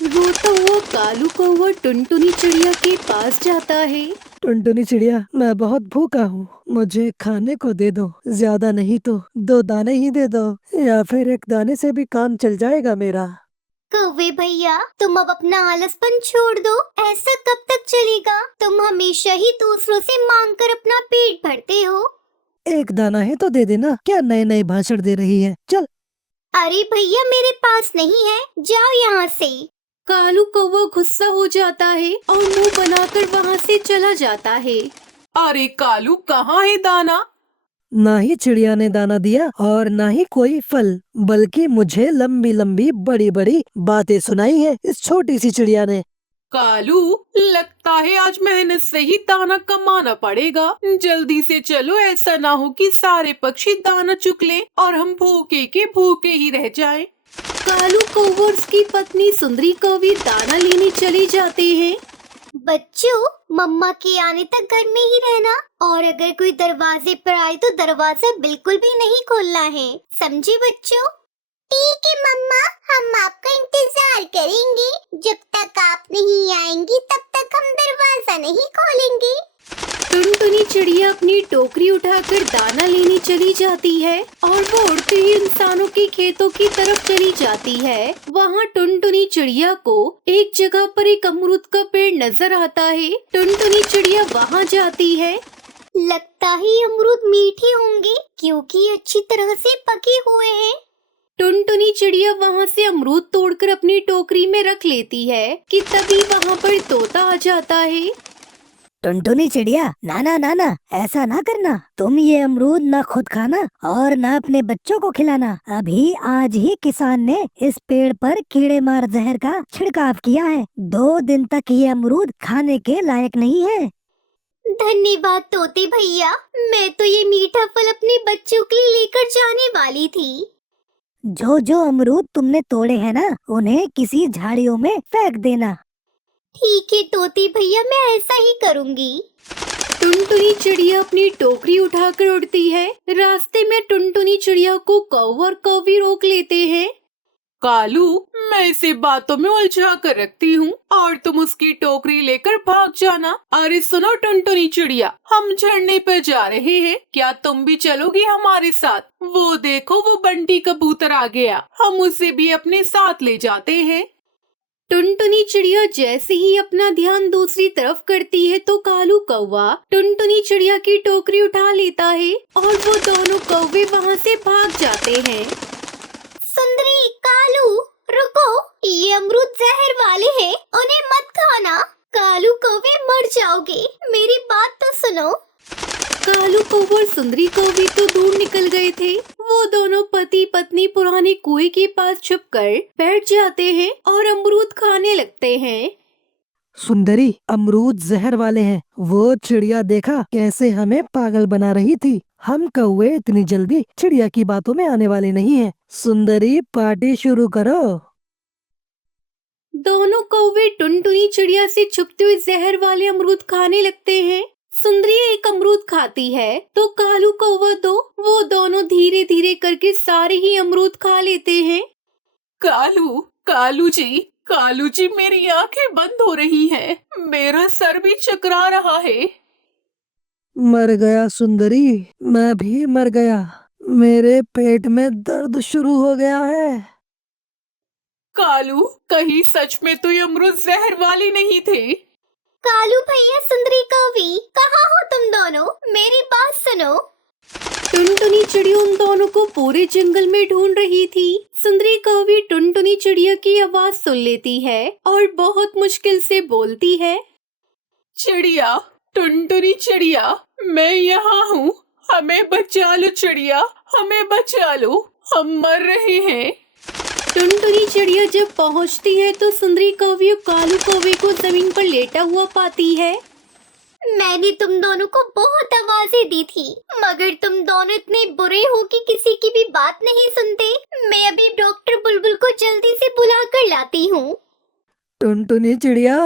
रोता हुआ कालू कौवा टुनटुनी चिड़िया के पास जाता है। टुनटुनी चिड़िया, मैं बहुत भूखा हूँ। मुझे खाने को दे दो। ज्यादा नहीं तो 2 दाने ही दे दो, या फिर एक दाने से भी काम चल जाएगा मेरा। कौवे भैया, तुम अब अपना आलसपन छोड़ दो। ऐसा कब तक चलेगा? तुम हमेशा ही दूसरों से मांग कर अपना पेट भरते हो। एक दाना है तो दे देना। क्या नए नए भाषण दे रही है? चल। अरे भैया, मेरे पास नहीं है, जाओ यहाँ से। कालू कौवा गुस्सा हो जाता है और मुंह बनाकर वहाँ से चला जाता है। अरे कालू, कहाँ है दाना? ना ही चिड़िया ने दाना दिया और ना ही कोई फल, बल्कि मुझे लंबी लंबी बड़ी बड़ी बातें सुनाई है इस छोटी सी चिड़िया ने। कालू, लगता है आज मेहनत से ही दाना कमाना पड़ेगा। जल्दी से चलो, ऐसा ना हो कि सारे पक्षी दाना चुग लें और हम भूखे के भूखे ही रह जाएं। कालू कौवा और उसकी पत्नी सुंदरी कौवी दाना लेने चले जाते हैं। बच्चों, मम्मा के आने तक घर में ही रहना, और अगर कोई दरवाजे पर आए तो दरवाजा बिल्कुल भी नहीं खोलना है, समझे बच्चों? ठीक है मम्मा, हम आपका इंतजार करेंगे। जब तक आप नहीं आएंगी तब तक हम दरवाजा नहीं खोलेंगे। टुनटुनी चिड़िया अपनी टोकरी उठाकर दाना लेने चली जाती है और वो उड़ते ही इंसानों के खेतों की तरफ चली जाती है। वहाँ टुनटुनी चिड़िया को एक जगह पर एक अमरूद का पेड़ नजर आता है। टुनटुनी चिड़िया वहाँ जाती है। लगता है अमरूद मीठे होंगे क्योंकि अच्छी तरह से पके हुए हैं। टुनटुनी चिड़िया वहाँ से अमरूद तोड़कर अपनी टोकरी में रख लेती है कि तभी वहाँ पर तोता आ जाता है। टुनटुनी चिड़िया, नाना नाना, ऐसा ना करना। तुम ये अमरूद ना खुद खाना और ना अपने बच्चों को खिलाना। अभी आज ही किसान ने इस पेड़ पर कीड़े मार जहर का छिड़काव किया है। 2 दिन तक ये अमरूद खाने के लायक नहीं है। धन्यवाद तोते भैया, मैं तो ये मीठा फल अपने बच्चों के लिए लेकर जाने वाली थी। जो जो अमरूद तुमने तोड़े हैं ना, उन्हें किसी झाड़ियों में फेंक देना। ठीक है तोते भैया, मैं ऐसा ही करूँगी। टुनटुनी चिड़िया अपनी टोकरी उठाकर उड़ती है। रास्ते में टुनटुनी चिड़िया को कौवा और कौवी रोक लेते हैं। कालू, मैं इसे बातों में उलझा कर रखती हूँ और तुम उसकी टोकरी लेकर भाग जाना। अरे सुनो टुनटुनी चिड़िया, हम झरने पर जा रहे हैं, क्या तुम भी चलोगी हमारे साथ? वो देखो, वो बंटी कबूतर आ गया, हम उसे भी अपने साथ ले जाते हैं। टुनटुनी चिड़िया जैसे ही अपना ध्यान दूसरी तरफ करती है तो कालू कौवा टुनटुनी चिड़िया की टोकरी उठा लेता है और वो दोनों कौवे वहाँ से भाग जाते हैं। सुंदरी, कालू, रुको, ये अमरूद जहर वाले हैं, उन्हें मत खाना। कालू कौवे मर जाओगे, मेरी बात तो सुनो। कालू कौवा और सुंदरी कौवी तो दूर निकल गए थे। वो दोनों पति पत्नी पुराने कुएं के पास छुपकर बैठ जाते हैं और अमरूद खाने लगते हैं। सुंदरी, अमरूद जहर वाले हैं। वो चिड़िया देखा कैसे हमें पागल बना रही थी। हम कौवे इतनी जल्दी चिड़िया की बातों में आने वाले नहीं हैं। सुंदरी, पार्टी शुरू करो। दोनों कौवे टुनटुनी चिड़िया से छुपते हुए जहर वाले अमरूद खाने लगते हैं। सुंदरी एक अमरूद खाती है तो कालू कौवा दो। वो दोनों धीरे धीरे करके सारे ही अमरूद खा लेते हैं। कालू, कालू जी, मेरी आंखें बंद हो रही हैं, मेरा सर भी चकरा रहा है। मर गया सुंदरी, मैं भी मर गया। मेरे पेट में दर्द शुरू हो गया है। कालू, कहीं सच में तो ये अमरूद जहर वाले नहीं थे? कालू भैया, सुंदरी कौवी, कहाँ हो तुम दोनों? मेरी बात सुनो। टुनटुनी चिड़िया उन दोनों को पूरे जंगल में ढूंढ रही थी। सुंदरी कौवी टुनटुनी चिड़िया की आवाज सुन लेती है और बहुत मुश्किल से बोलती है। चिड़िया, टुनटुनी चिड़िया, मैं यहाँ हूँ, हमें बचा लो चिड़िया, हमें बचा लो, हम मर रहे हैं। टुनटुनी चिड़िया जब पहुँचती है तो सुंदरी कौवी और कालू कौवे को जमीन पर लेटा हुआ पाती है। मैंने तुम दोनों को बहुत आवाजें दी थी, मगर तुम दोनों इतने बुरे हो कि किसी की भी बात नहीं सुनते। मैं अभी डॉक्टर बुलबुल को जल्दी से बुला कर लाती हूँ। टुनटुनी चिड़िया,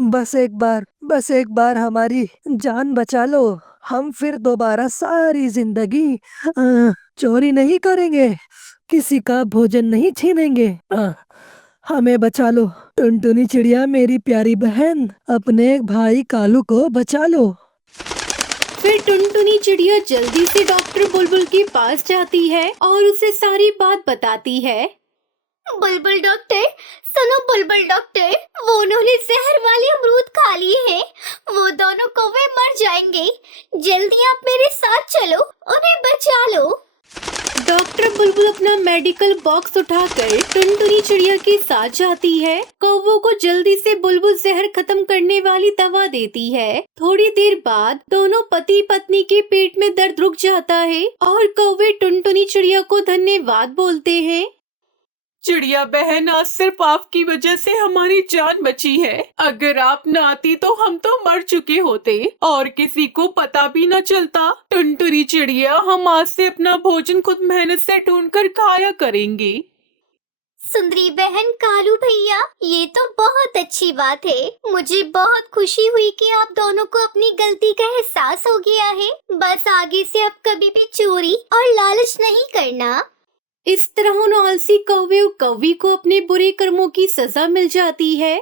बस एक बार हमारी जान बचा लो। हम फिर दोबारा सारी जिंदगी चोरी नहीं करेंगे, किसी का भोजन नहीं छीनेंगे। हमें बचा लो। टुनटुनी चिड़िया मेरी प्यारी बहन, अपने भाई कालू को बचा लो। फिर टुनटुनी चिड़िया जल्दी से डॉक्टर बुलबुल के पास जाती है और उसे सारी बात बताती है। बुलबुल डॉक्टर, सुनो बुलबुल डॉक्टर, वो उन्होंने जहर वाले अमरूद खा लिए हैं। वो दोनों कौवे मर जाएंगे। जल्दी आप मेरे साथ चलो, उन्हें बचा लो। डॉक्टर बुलबुल अपना मेडिकल बॉक्स उठाकर टुनटुनी चिड़िया के साथ जाती है। कौवों को जल्दी से बुलबुल जहर खत्म करने वाली दवा देती है। थोड़ी देर बाद दोनों पति पत्नी के पेट में दर्द रुक जाता है और कौवे टुनटुनी चिड़िया को धन्यवाद बोलते हैं। चिड़िया बहन, आज सिर्फ आपकी वजह से हमारी जान बची है। अगर आप न आती तो हम तो मर चुके होते और किसी को पता भी न चलता। टुनटुनी चिड़िया, हम आज से अपना भोजन खुद मेहनत से ढूंढकर खाया करेंगे। सुंदरी बहन, कालू भैया, ये तो बहुत अच्छी बात है। मुझे बहुत खुशी हुई कि आप दोनों को अपनी गलती का एहसास हो गया है। बस आगे से आप कभी भी चोरी और लालच नहीं करना। इस तरह उन आलसी कौवे और कौवी को अपने बुरे कर्मों की सजा मिल जाती है।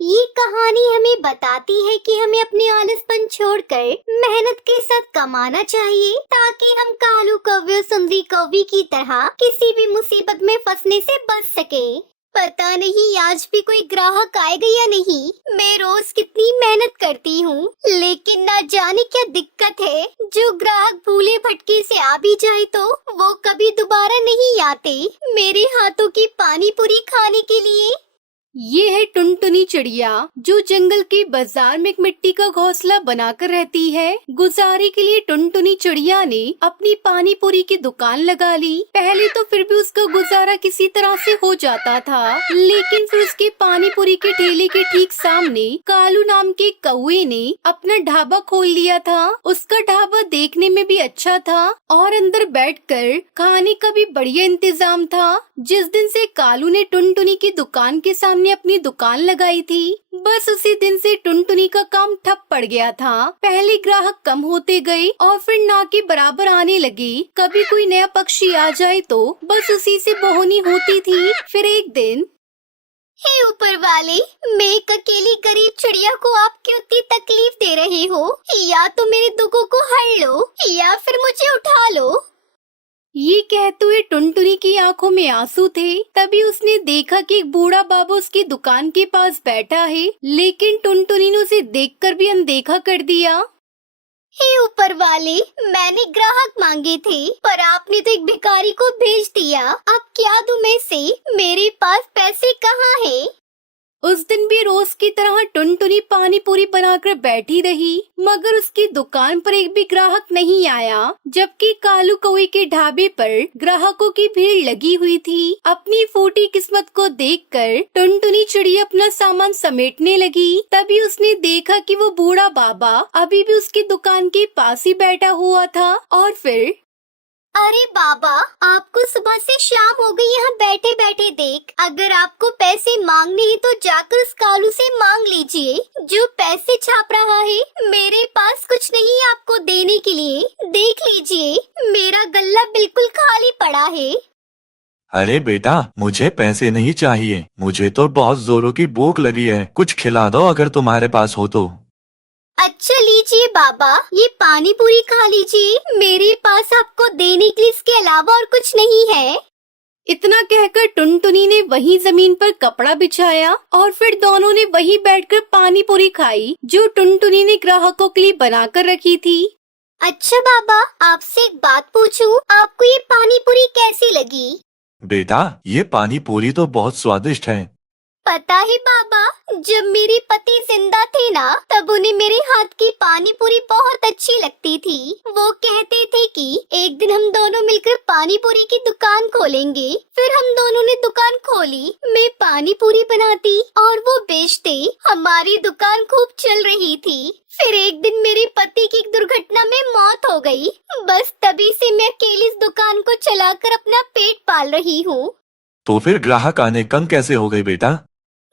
ये कहानी हमें बताती है कि हमें अपने आलसपन छोड़कर मेहनत के साथ कमाना चाहिए, ताकि हम कालू कौवे और सुंदरी कौवी की तरह किसी भी मुसीबत में फंसने से बच सके। पता नहीं आज भी कोई ग्राहक आएगा या नहीं। मैं रोज कितनी मेहनत करती हूँ, लेकिन ना जाने क्या दिक्कत है। जो ग्राहक भूले भटके से आ भी जाए तो वो कभी दोबारा नहीं आते मेरे हाथों की पानी पूरी खाने के लिए। ये है टुनटुनी चिड़िया, जो जंगल के बाजार में एक मिट्टी का घोंसला बनाकर रहती है। गुजारे के लिए टुनटुनी चिड़िया ने अपनी पानी पूरी की दुकान लगा ली। पहले तो फिर भी उसका गुजारा किसी तरह से हो जाता था, लेकिन फिर उसके पानी पूरी के ठेले के ठीक सामने कालू नाम के कौवे ने अपना ढाबा खोल लिया था। उसका ढाबा देखने में भी अच्छा था और अंदर बैठकर खाने का भी बढ़िया इंतजाम था। जिस दिन से कालू ने टुनटुनी की दुकान के सामने अपनी दुकान लगाई थी, बस उसी दिन से टुनटुनी का काम ठप पड़ गया था। पहले ग्राहक कम होते गए और फिर ना के बराबर आने लगे। कभी कोई नया पक्षी आ जाए तो बस उसी से बहोनी होती थी। फिर एक दिन, हे ऊपर वाले, मैं एक अकेली गरीब चिड़िया को आप क्यों इतनी तकलीफ दे रहे हो? या तो मेरे दुखों को हर लो या फिर मुझे उठा लो। ये कहते हुए टुनटुनी की आंखों में आंसू थे। तभी उसने देखा कि एक बूढ़ा बाबा उसकी दुकान के पास बैठा है, लेकिन टुनटुनी ने उसे देखकर भी अनदेखा कर दिया। हे ऊपर वाले, मैंने ग्राहक मांगे थे, पर आपने तो एक भिखारी को भेज दिया। अब क्या दूं मैं से? मेरे पास पैसे कहाँ हैं? उस दिन भी रोज की तरह टुनटुनी पानी पूरी बनाकर बैठी रही, मगर उसकी दुकान पर एक भी ग्राहक नहीं आया। जबकि कालू कौवे के ढाबे पर ग्राहकों की भीड़ लगी हुई थी। अपनी फूटी किस्मत को देखकर टुनटुनी चिड़िया अपना सामान समेटने लगी। तभी उसने देखा कि वो बूढ़ा बाबा अभी भी उसकी दुकान के पास ही बैठा हुआ था। और फिर, अरे बाबा, आपको सुबह से शाम हो गई यहाँ बैठे बैठे देख। अगर आपको पैसे मांगने हैं तो जाकर उस कालू से मांग लीजिए जो पैसे छाप रहा है। मेरे पास कुछ नहीं आपको देने के लिए। देख लीजिए, मेरा गल्ला बिल्कुल खाली पड़ा है। अरे बेटा, मुझे पैसे नहीं चाहिए। मुझे तो बहुत जोरों की भूख लगी है। कुछ खिला दो अगर तुम्हारे पास हो तो। अच्छा लीजिए बाबा, ये पानी पूरी खा लीजिए। मेरे पास आपको देने के लिए इसके अलावा और कुछ नहीं है। इतना कहकर टुनटुनी ने वहीं जमीन पर कपड़ा बिछाया और फिर दोनों ने वहीं बैठकर पानी पूरी खाई, जो टुनटुनी ने ग्राहकों के लिए बनाकर रखी थी। अच्छा बाबा, आपसे एक बात पूछूं, आपको ये पानी पूरी कैसी लगी? बेटा, ये पानी पूरी तो बहुत स्वादिष्ट है। पता है बाबा, जब मेरे पति जिंदा थे ना, तब उन्हें मेरे हाथ की पानी पूरी बहुत अच्छी लगती थी। वो कहते थे कि एक दिन हम दोनों मिलकर पानी पूरी की दुकान खोलेंगे। फिर हम दोनों ने दुकान खोली। मैं पानी पूरी बनाती और वो बेचते। हमारी दुकान खूब चल रही थी। फिर एक दिन मेरे पति की एक दुर्घटना में मौत हो गई। बस तभी से मैं अकेली इस दुकान को चलाकर अपना पेट पाल रही हूँ। तो फिर ग्राहक आने कम कैसे हो गए बेटा?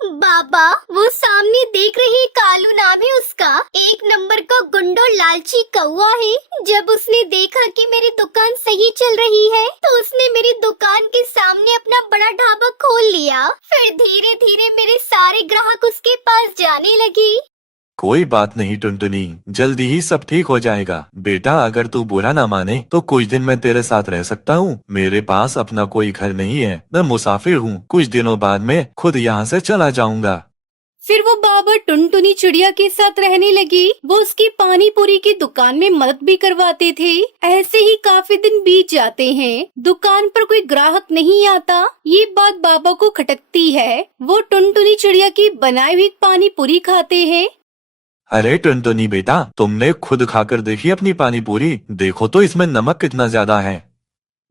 बाबा, वो सामने देख रही कालू नाम है उसका, 1 नंबर का गुंडो लालची कौवा है। जब उसने देखा कि मेरी दुकान सही चल रही है तो उसने मेरी दुकान के सामने अपना बड़ा ढाबा खोल लिया। फिर धीरे धीरे मेरे सारे ग्राहक उसके पास जाने लगे। कोई बात नहीं टुनटुनी, जल्दी ही सब ठीक हो जाएगा। बेटा अगर तू बुरा ना माने तो कुछ दिन मैं तेरे साथ रह सकता हूँ। मेरे पास अपना कोई घर नहीं है, मैं मुसाफिर हूँ। कुछ दिनों बाद मैं खुद यहाँ से चला जाऊँगा। फिर वो बाबा टुनटुनी चिड़िया के साथ रहने लगी। वो उसकी पानी पूरी की दुकान में मदद भी करवाते थे। ऐसे ही काफी दिन बीत जाते हैं, दुकान पर कोई ग्राहक नहीं आता। ये बात बाबा को खटकती है। वो टुनटुनी चिड़िया की बनाई हुई पानी पूरी खाते हैं। अरे टुनटुनी बेटा, तुमने खुद खाकर देखी अपनी पानी पूरी? देखो तो इसमें नमक कितना ज्यादा है।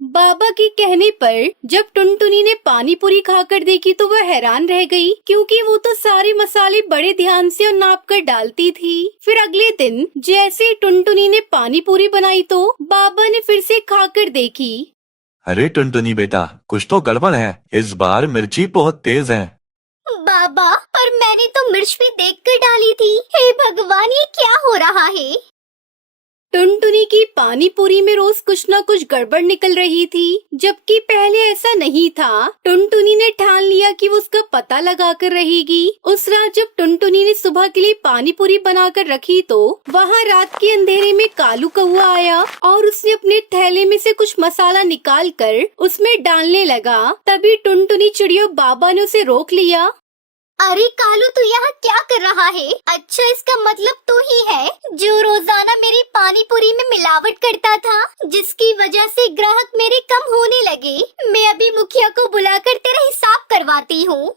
बाबा के कहने पर जब टुनटुनी ने पानी पूरी खाकर देखी तो वह हैरान रह गई, क्योंकि वो तो सारे मसाले बड़े ध्यान से और नाप कर डालती थी। फिर अगले दिन जैसे टुनटुनी ने पानी पूरी बनाई तो बाबा ने फिर से खाकर देखी। अरे टुनटुनी बेटा, कुछ तो गड़बड़ है। इस बार मिर्ची बहुत तेज है। बाबा, पर मैंने तो मिर्च भी देखकर डाली थी। हे भगवान, ये क्या हो रहा है? टुनटुनी की पानी पूरी में रोज कुछ न कुछ गड़बड़ निकल रही थी, जबकि पहले ऐसा नहीं था। टुनटुनी ने ठान लिया कि वो उसका पता लगा कर रहेगी। उस रात जब टुनटुनी ने सुबह के लिए पानी पूरी बनाकर रखी तो वहाँ रात के अंधेरे में कालू कौवा आया और उसने अपने थैले में से कुछ मसाला निकाल कर उसमें डालने लगा। तभी टुनटुनी चिड़िया बाबा ने उसे रोक लिया। अरे कालू, तू यहाँ क्या कर रहा है? अच्छा, इसका मतलब तू ही है जो रोजाना मेरी पानी पूरी में मिलावट करता था, जिसकी वजह से ग्राहक मेरे कम होने लगे। मैं अभी मुखिया को बुलाकर तेरा हिसाब करवाती हूँ।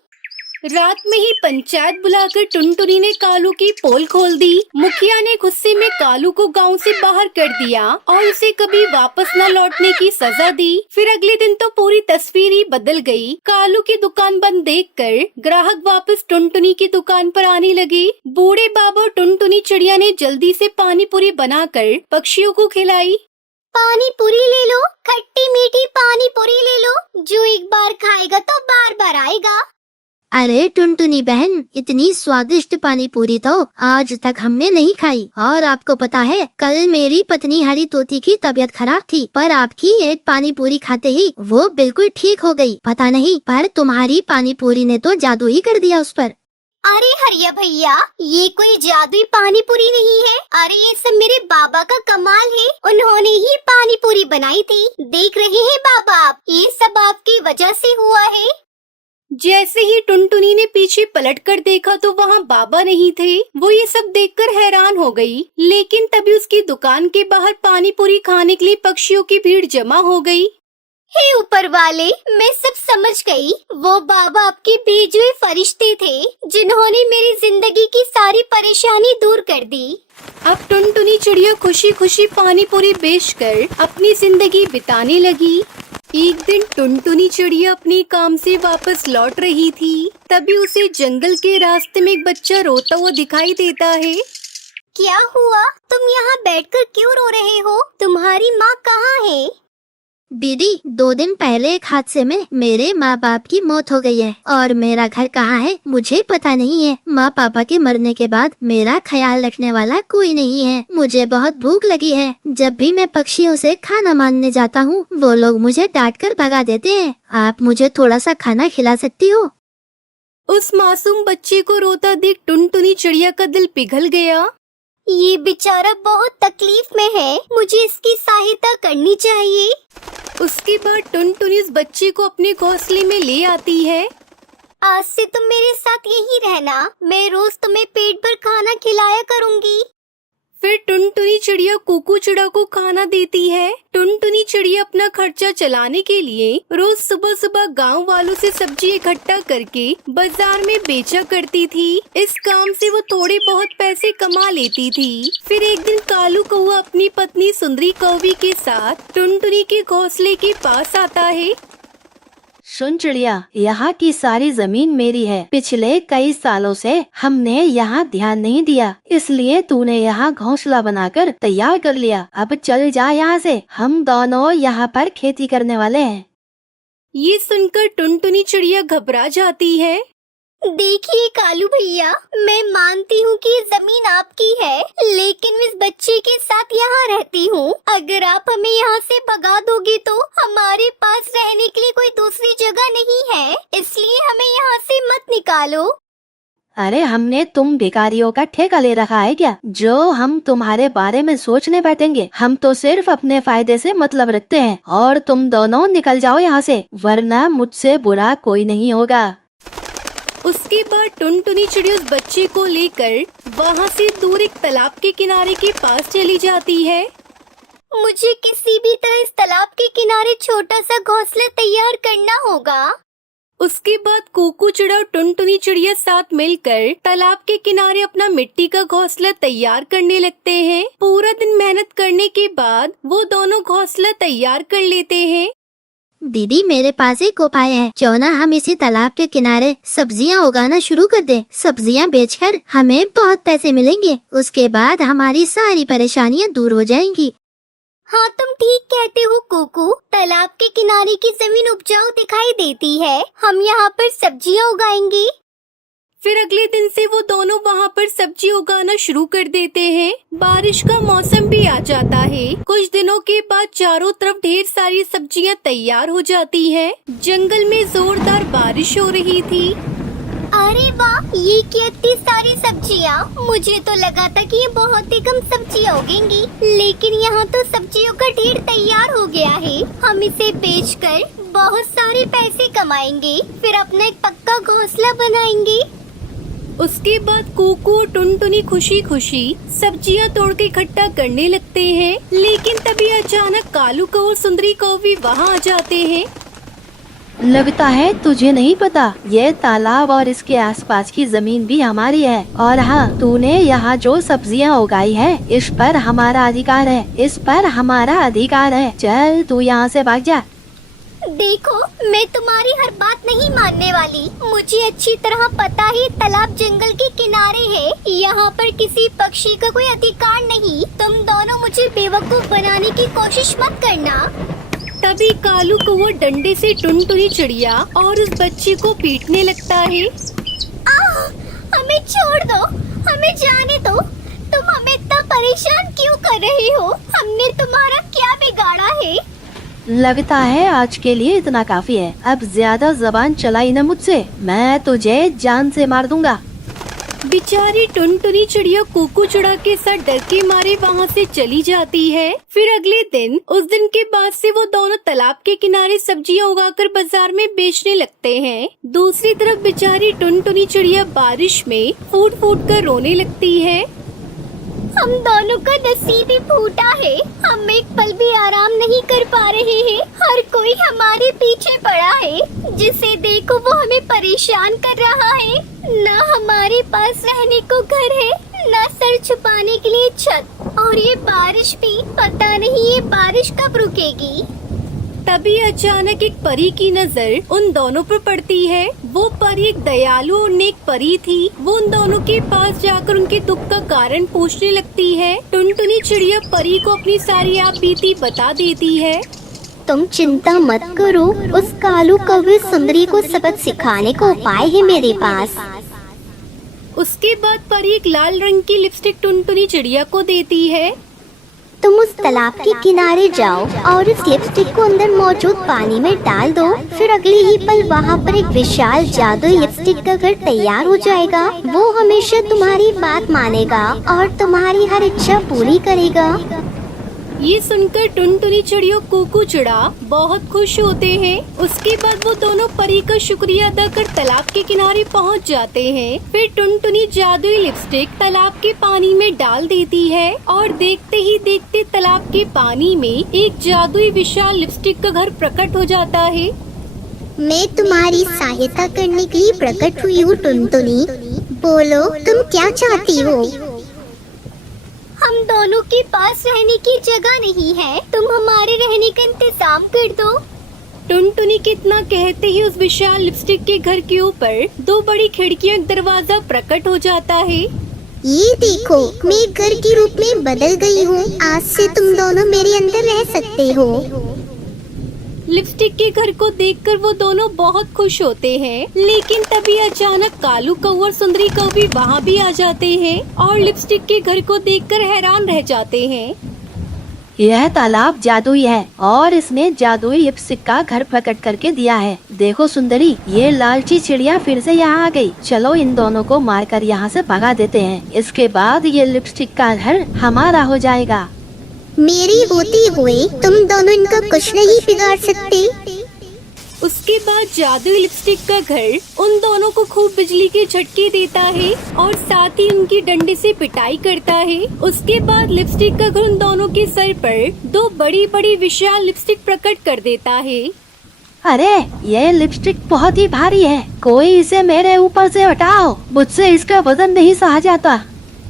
रात में ही पंचायत बुलाकर टुनटुनी ने कालू की पोल खोल दी। मुखिया ने गुस्से में कालू को गांव से बाहर कर दिया और उसे कभी वापस न लौटने की सजा दी। फिर अगले दिन तो पूरी तस्वीर ही बदल गई। कालू की दुकान बंद देखकर ग्राहक वापस टुनटुनी की दुकान पर आने लगे। बूढ़े बाबा और टुनटुनी चिड़िया ने जल्दी से पानी पूरी बनाकर पक्षियों को खिलाई। पानी पूरी ले लो, खट्टी मीठी पानी पूरी ले लो। जो एक बार खाएगा तो बार बार आएगा। अरे टुनटुनी बहन, इतनी स्वादिष्ट पानी पूरी तो आज तक हमने नहीं खाई। और आपको पता है, कल मेरी पत्नी हरी तोती की तबीयत खराब थी, पर आपकी एक पानी पूरी खाते ही वो बिल्कुल ठीक हो गई। पता नहीं, पर तुम्हारी पानी पूरी ने तो जादू ही कर दिया उस पर। अरे हरिया भैया, ये कोई जादुई पानी पूरी नहीं है। अरे ये सब मेरे बाबा का कमाल है। उन्होंने ही पानी पूरी बनाई थी। देख रहे हैं बाबा आप, ये सब आपकी वजह से हुआ है। जैसे ही टुनटुनी ने पीछे पलटकर देखा तो वहाँ बाबा नहीं थे। वो ये सब देखकर हैरान हो गई, लेकिन तभी उसकी दुकान के बाहर पानी पूरी खाने के लिए पक्षियों की भीड़ जमा हो गई। हे ऊपर वाले, मैं सब समझ गई। वो बाबा आपके भेजे हुए फरिश्ते थे, जिन्होंने मेरी जिंदगी की सारी परेशानी दूर कर दी। अब टुनटुनी चिड़िया खुशी खुशी पानी पूरी बेचकर अपनी जिंदगी बिताने लगी। एक दिन टुनटुनी चिड़िया अपने काम से वापस लौट रही थी, तभी उसे जंगल के रास्ते में एक बच्चा रोता हुआ दिखाई देता है। क्या हुआ? तुम यहाँ बैठकर क्यों रो रहे हो? तुम्हारी माँ कहाँ है? दीदी, 2 दिन पहले एक हादसे में मेरे माँ बाप की मौत हो गई है और मेरा घर कहाँ है मुझे पता नहीं है। माँ पापा के मरने के बाद मेरा ख्याल रखने वाला कोई नहीं है। मुझे बहुत भूख लगी है। जब भी मैं पक्षियों से खाना मांगने जाता हूँ वो लोग मुझे डांट कर भगा देते हैं। आप मुझे थोड़ा सा खाना खिला सकती हो? उस मासूम बच्चे को रोता देख टुनटुनी चिड़िया का दिल पिघल गया। ये बेचारा बहुत तकलीफ में है, मुझे इसकी सहायता करनी चाहिए। उसके बाद टुनटुनी उस बच्चे को अपने घोंसले में ले आती है। आज से तुम मेरे साथ यहीं रहना, मैं रोज तुम्हें पेट भर खाना खिलाया करूँगी। फिर टुनटुनी चिड़िया कुकू चिड़ा को खाना देती है। टुनटुनी चिड़िया अपना खर्चा चलाने के लिए रोज सुबह सुबह गांव वालों से सब्जी इकट्ठा करके बाजार में बेचा करती थी। इस काम से वो थोड़े बहुत पैसे कमा लेती थी। फिर एक दिन कालू कौवा अपनी पत्नी सुंदरी कौवी के साथ टुनटुनी के घोंसले के पास आता है। सुन चिड़िया, यहाँ की सारी जमीन मेरी है। पिछले कई सालों से हमने यहाँ ध्यान नहीं दिया, इसलिए तूने यहाँ घोंसला बनाकर तैयार कर लिया। अब चल जा यहाँ से, हम दोनों यहाँ पर खेती करने वाले हैं। ये सुनकर टुनटुनी चिड़िया घबरा जाती है। देखिए कालू भैया, मैं मानती हूँ कि ये जमीन आपकी है, लेकिन मैं इस बच्चे के साथ यहाँ रहती हूँ। अगर आप हमें यहाँ से भगा दोगे तो हमारे पास रहने के लिए कोई दूसरी जगह नहीं है, इसलिए हमें यहाँ से मत निकालो। अरे हमने तुम भिखारियों का ठेका ले रखा है क्या, जो हम तुम्हारे बारे में सोचने बैठेंगे। हम तो सिर्फ अपने फायदे से मतलब रखते हैं, और तुम दोनों निकल जाओ यहाँ से, वरना मुझसे बुरा कोई नहीं होगा। उसके बाद टुनटुनी चिड़िया उस बच्चे को लेकर वहाँ से दूर एक तालाब के किनारे के पास चली जाती है। मुझे किसी भी तरह इस तालाब के किनारे छोटा सा घोंसला तैयार करना होगा। उसके बाद कोको चिड़ा और टुनटुनी चिड़िया साथ मिलकर तालाब के किनारे अपना मिट्टी का घोंसला तैयार करने लगते हैं। पूरा दिन मेहनत करने के बाद वो दोनों घोंसला तैयार कर लेते हैं। दीदी मेरे पास एक उपाय है, क्यों ना हम इसी तालाब के किनारे सब्जियां उगाना शुरू कर दें। सब्जियां बेचकर हमें बहुत पैसे मिलेंगे, उसके बाद हमारी सारी परेशानियां दूर हो जाएंगी। हाँ तुम ठीक कहते हो कोको, तालाब के किनारे की जमीन उपजाऊ दिखाई देती है, हम यहाँ पर सब्जियाँ उगाएंगे। फिर अगले दिन से वो दोनों वहाँ पर सब्जी उगाना शुरू कर देते हैं। बारिश का मौसम भी आ जाता है। कुछ दिनों के बाद चारों तरफ ढेर सारी सब्जियाँ तैयार हो जाती हैं। जंगल में जोरदार बारिश हो रही थी। अरे वाह, ये कितनी सारी सब्जियाँ! मुझे तो लगा था कि ये बहुत ही कम सब्जियाँ उगेंगी, लेकिन यहाँ तो सब्जियों का ढेर तैयार हो गया है। हम इसे बेचकर बहुत सारे पैसे कमाएंगे, फिर अपना एक पक्का घोंसला बनाएंगे। उसके बाद कोको और टुनटुनी खुशी खुशी सब्जियां तोड़ के इकट्ठा करने लगते हैं, लेकिन तभी अचानक कालू कौआ और सुंदरी कौवी वहां आ जाते हैं। लगता है तुझे नहीं पता, ये तालाब और इसके आसपास की जमीन भी हमारी है। और हाँ, तूने यहाँ जो सब्जियाँ उगाई है, इस पर हमारा अधिकार है, इस पर हमारा अधिकार है। चल तू यहाँ से भाग जा। देखो, मैं तुम्हारी हर बात नहीं मानने वाली। मुझे अच्छी तरह पता है तालाब जंगल के किनारे है, यहाँ पर किसी पक्षी का कोई अधिकार नहीं। तुम दोनों मुझे बेवकूफ बनाने की कोशिश मत करना। तभी कालू कौआ डंडे से टुनटुनी चिड़िया और उस बच्चे को पीटने लगता है। हमें छोड़ दो, हमें जाने दो। तुम हमें इतना परेशान क्यों कर रहे हो? हमने तुम्हारा क्या बिगाड़ा है? लगता है आज के लिए इतना काफी है। अब ज्यादा जबान चलाई न मुझसे, मैं तुझे जान से मार दूंगा। बेचारी टुनटुनी चिड़िया कोको चिड़ा के साथ डर के मारे वहाँ से चली जाती है। फिर अगले दिन, उस दिन के बाद से वो दोनों तालाब के किनारे सब्जियां उगाकर बाजार में बेचने लगते हैं। दूसरी तरफ बेचारी टुनटुनी चिड़िया बारिश में फूट फूट कर रोने लगती है। हम दोनों का नसीब ही फूटा है। हम एक पल भी आराम नहीं कर पा रहे हैं। हर कोई हमारे पीछे पड़ा है। जिसे देखो वो हमें परेशान कर रहा है। न हमारे पास रहने को घर है, न सर छुपाने के लिए छत। और ये बारिश भी, पता नहीं ये बारिश कब रुकेगी। तभी अचानक एक परी की नजर उन दोनों पर पड़ती है। वो परी एक दयालु और नेक परी थी। वो उन दोनों के पास जाकर उनके दुख का कारण पूछने लगती है। टुनटुनी चिड़िया परी को अपनी सारी आप बीती बता देती है। तुम चिंता मत करो, उस कालू कौवे सुंदरी को सबक सिखाने को उपाय है मेरे पास। उसके बाद परी एक लाल रंग की लिपस्टिक टुनटुनी चिड़िया को देती है। तुम उस तालाब के किनारे जाओ और इस लिपस्टिक को अंदर मौजूद पानी में डाल दो। फिर अगले ही पल वहाँ पर एक विशाल जादुई लिपस्टिक का घर तैयार हो जाएगा। वो हमेशा तुम्हारी बात मानेगा और तुम्हारी हर इच्छा पूरी करेगा। ये सुनकर टुनटुनी चिड़िया कोको चिड़ा बहुत खुश होते हैं। उसके बाद वो दोनों परी का शुक्रिया अदा कर तालाब के किनारे पहुंच जाते हैं। फिर टुनटुनी जादुई लिपस्टिक तालाब के पानी में डाल देती है और देखते ही देखते तालाब के पानी में एक जादुई विशाल लिपस्टिक का घर प्रकट हो जाता है। मैं तुम्हारी सहायता करने के लिए प्रकट हुई हूँ टुनटुनी। बोलो, तुम क्या चाहती हो? हम दोनों के पास रहने की जगह नहीं है, तुम हमारे रहने का इंतजाम कर दो। टुनटुनी के इतना कहते ही उस विशाल लिपस्टिक के घर के ऊपर दो बड़ी खिड़कियां, दरवाजा प्रकट हो जाता है। ये देखो, मैं घर के रूप में बदल गई हूँ। आज से तुम दोनों मेरे अंदर रह सकते हो। लिपस्टिक के घर को देखकर वो दोनों बहुत खुश होते हैं, लेकिन तभी अचानक कालू कौआ और सुंदरी कौ भी वहाँ भी आ जाते हैं और लिपस्टिक के घर को देखकर हैरान रह जाते हैं। यह तालाब जादुई है और इसने जादुई लिपस्टिक का घर प्रकट करके दिया है। देखो सुंदरी, ये लालची चिड़िया फिर से यहाँ आ गई। चलो इन दोनों को मारकर यहाँ से भगा देते हैं। इसके बाद ये लिपस्टिक का घर हमारा हो जाएगा। मेरी होती हुए तुम दोनों इनका कुछ नहीं बिगाड़ सकते। उसके बाद जादुई लिपस्टिक का घर उन दोनों को खूब बिजली के झटके देता है और साथ ही उनकी डंडे से पिटाई करता है। उसके बाद लिपस्टिक का घर उन दोनों के सर पर दो बड़ी बड़ी विशाल लिपस्टिक प्रकट कर देता है। अरे ये लिपस्टिक बहुत ही भारी है, कोई इसे मेरे ऊपर से हटाओ, मुझसे इसका वजन नहीं सहा जाता।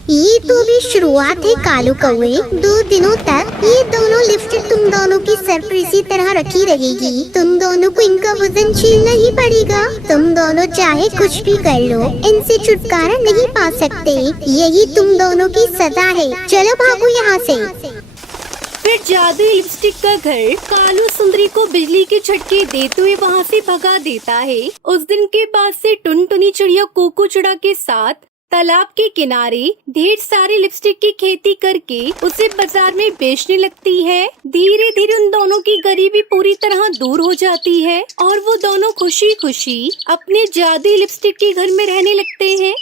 ये तो भी शुरुआत है कालू कौवे। 2 दिनों तक ये दोनों लिपस्टिक तुम दोनों की सर पर इसी तरह रखी रहेगी। तुम दोनों को इनका वजन झेलना ही पड़ेगा। तुम दोनों चाहे कुछ भी कर लो, इनसे छुटकारा नहीं पा सकते। यही तुम दोनों की सजा है। चलो भागो यहाँ से। फिर जादुई लिपस्टिक का घर कालू सुंदरी को बिजली के झटके देते हुए वहाँ से भगा देता है। उस दिन के बाद से टुनटुनी चिड़िया कोको चिड़ा के साथ तालाब के किनारे ढेर सारे लिपस्टिक की खेती करके उसे बाजार में बेचने लगती है। धीरे धीरे उन दोनों की गरीबी पूरी तरह दूर हो जाती है और वो दोनों खुशी खुशी अपने जादुई लिपस्टिक के घर में रहने लगते हैं।